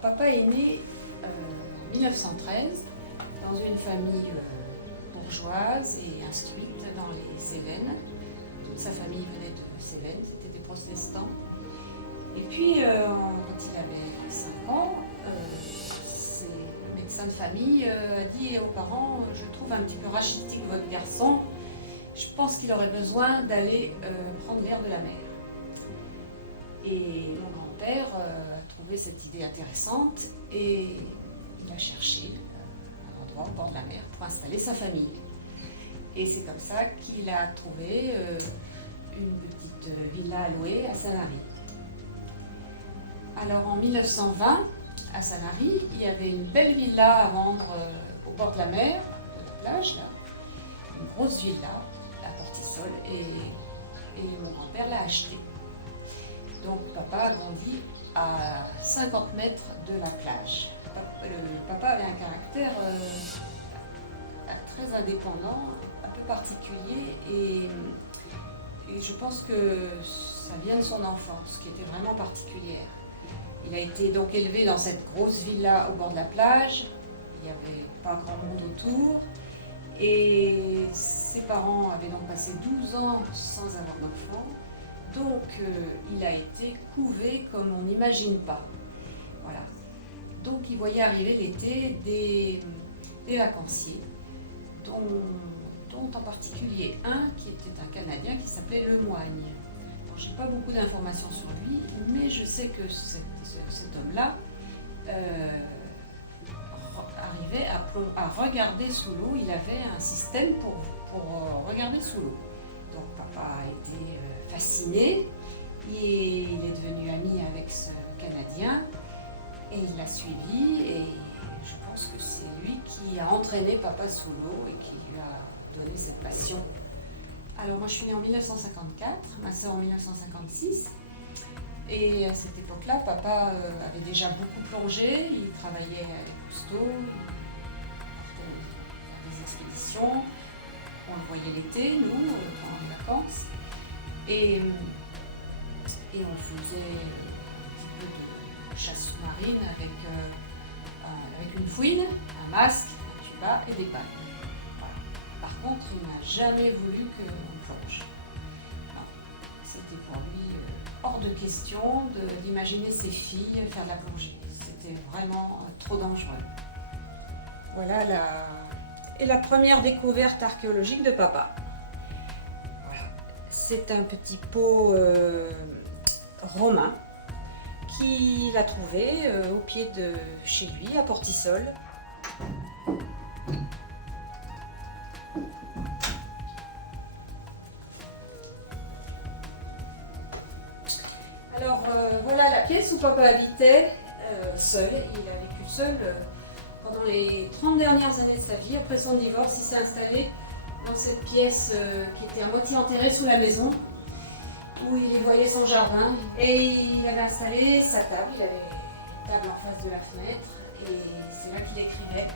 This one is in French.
papa est né en 1913 dans une famille bourgeoise et instruite dans les Cévennes. Toute sa famille venait de Cévennes, c'était des protestants. Et puis, quand il avait 5 ans, le médecin de famille a dit aux parents « Je trouve un petit peu rachitique votre garçon, je pense qu'il aurait besoin d'aller prendre l'air de la mer. » Et mon grand-père a trouvé cette idée intéressante et il a cherché un endroit au bord de la mer pour installer sa famille. Et c'est comme ça qu'il a trouvé une petite villa à louer à Sanary. Alors en 1920, à Sanary, il y avait une belle villa à vendre au bord de la mer, de la plage, là. Une grosse villa à Portisol, et mon grand-père l'a achetée. Donc papa a grandi à 50 mètres de la plage. Papa avait un caractère très indépendant, un peu particulier, et je pense que ça vient de son enfance, qui était vraiment particulière. Il a été donc élevé dans cette grosse villa au bord de la plage, il n'y avait pas grand monde autour, et ses parents avaient donc passé 12 ans sans avoir d'enfant. Donc il a été couvé comme on n'imagine pas. Voilà. Donc il voyait arriver l'été des vacanciers, dont en particulier un qui était un Canadien qui s'appelait Lemoigne. Je n'ai pas beaucoup d'informations sur lui, mais je sais que cet homme-là arrivait à regarder sous l'eau. Il avait un système pour regarder sous l'eau. Donc papa a été fasciné et il est devenu ami avec ce Canadien et il l'a suivi, et je pense que c'est lui qui a entraîné papa sous l'eau et qui lui a donné cette passion. Alors moi je suis née en 1954, ma soeur en 1956, et à cette époque-là papa avait déjà beaucoup plongé, il travaillait avec Cousteau, des expéditions, on le voyait l'été, nous, pendant les vacances, et on faisait un petit peu de chasse sous-marine avec une fouine, un masque, un tuba et des balles. Voilà. Par contre, il n'a jamais voulu qu'on plonge. C'était pour lui hors de question d'imaginer ses filles faire de la plongée. C'était vraiment trop dangereux. Voilà la première découverte archéologique de papa. Voilà. C'est un petit pot romain qu'il a trouvé au pied de chez lui, à Portisol. Alors voilà la pièce où papa habitait seul. Il a vécu seul pendant les 30 dernières années de sa vie. Après son divorce, il s'est installé dans cette pièce qui était à moitié enterrée sous la maison, où il voyait son jardin, et il avait installé sa table. Il avait une table en face de la fenêtre, et c'est là qu'il écrivait.